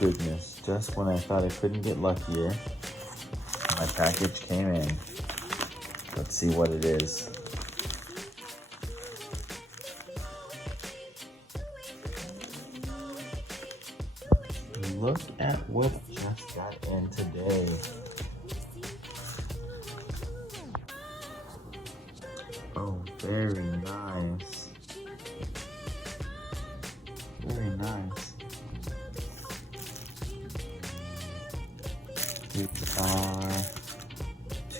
goodness, just when I thought I couldn't get luckier, my package came in. Let's see what it is. Look at what just got in today. Oh, very nice. Very nice.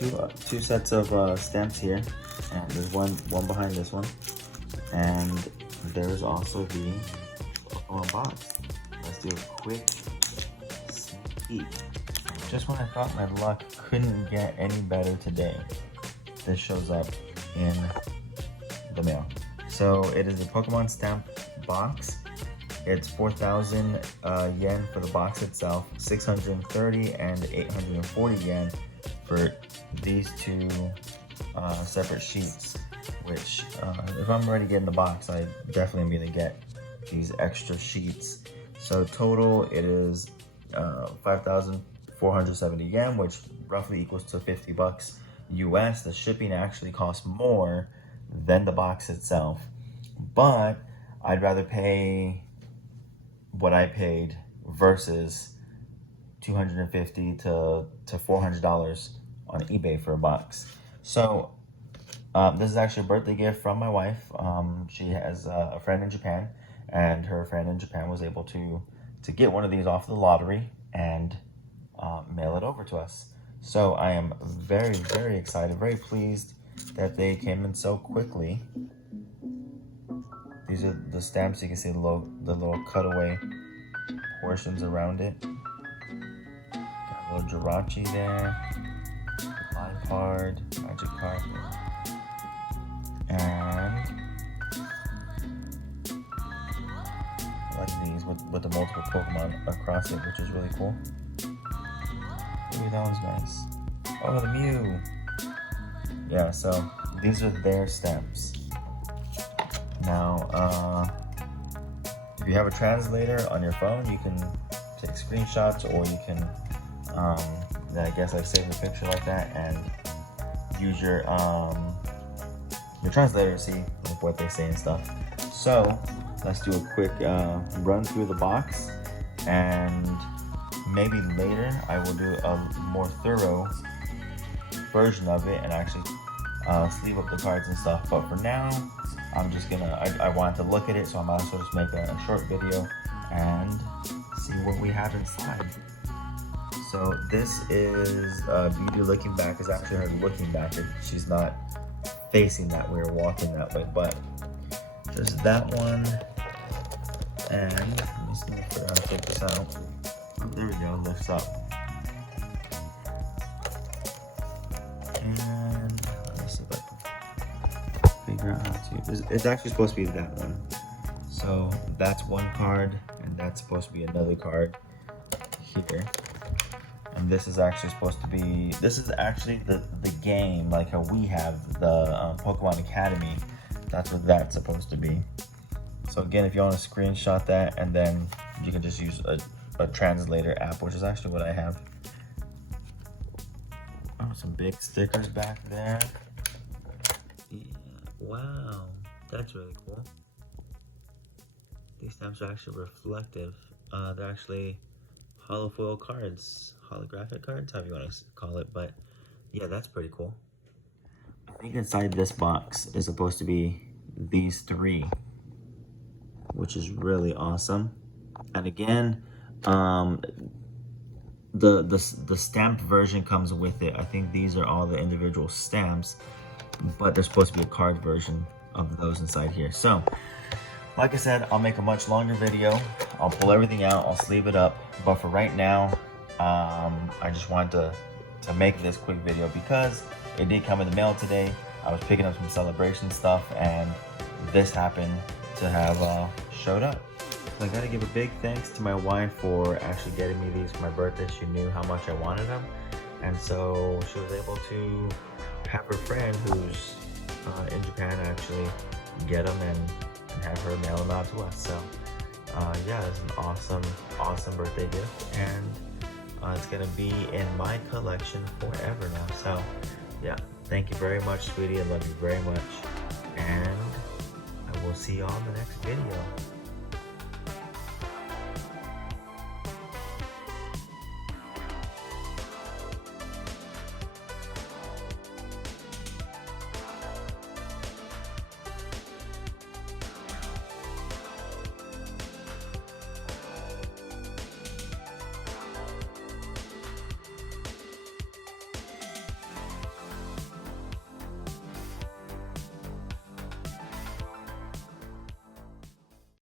These are two sets of stamps here, and there's one behind this one, and there's also the Pokemon box. Let's do a quick sneak peek. Just when I thought my luck couldn't get any better today, this shows up in the mail. So it is a Pokemon stamp box. It's 4,000 yen for the box itself, 630 and 840 yen for these two separate sheets, which if I'm already getting the box, I definitely am gonna get these extra sheets. So total it is 5,470 yen, which roughly equals to 50 bucks US. The shipping actually costs more than the box itself, but I'd rather pay what I paid versus $250 to $400 on eBay for a box. So this is actually a birthday gift from my wife. She has a friend in Japan, and her friend in Japan was able to get one of these off the lottery and mail it over to us. So I am very, very excited, very pleased that they came in so quickly. These are the stamps. You can see the little cutaway portions around it. Got a little Jirachi there, line card, magic card, and I like these with the multiple Pokemon across it, which is really cool. Ooh, that one's nice. Oh, the Mew. Yeah, so these are their stamps. Now, if you have a translator on your phone, you can take screenshots, or you can, I guess, like save a picture like that and use your translator to see like what they say and stuff. So let's do a quick run through the box, and maybe later I will do a more thorough version of it and actually sleeve up the cards and stuff. But for now, I'm just gonna, I wanted to look at it, so I might as well just make a short video and see what we have inside. So this is Beauty looking back. Is actually her looking back. She's not facing that way or walking that way, but just that one. And let me see if I take this out. Oh, there we go, lifts up. And let me see if I can figure out how to. It's actually supposed to be that one. So that's one card, and that's supposed to be another card here. And this is actually supposed to be, this is actually the game, like how we have the Pokemon Academy. That's what that's supposed to be. So again, if you want to screenshot that, and then you can just use a translator app, which is actually what I have. Oh, some big stickers back there. Yeah. Wow, that's really cool. These stamps are actually reflective. They're actually holofoil cards, holographic cards, however you want to call it. But yeah, that's pretty cool. I think inside this box is supposed to be these three, which is really awesome. And again, the stamped version comes with it. I think these are all the individual stamps, but there's supposed to be a card version of those inside here. So like I said, I'll make a much longer video. I'll pull everything out, I'll sleeve it up, but for right now, I just wanted to make this quick video because it did come in the mail today. I was picking up some celebration stuff, and this happened to have showed up. So I gotta give a big thanks to my wife for actually getting me these for my birthday. She knew how much I wanted them, and so she was able to have her friend who's in Japan actually get them and have her mail them out to us. So yeah, it's an awesome birthday gift, and it's gonna be in my collection forever now. So yeah, thank you very much, sweetie. I love you very much, and I will see you all in the next video.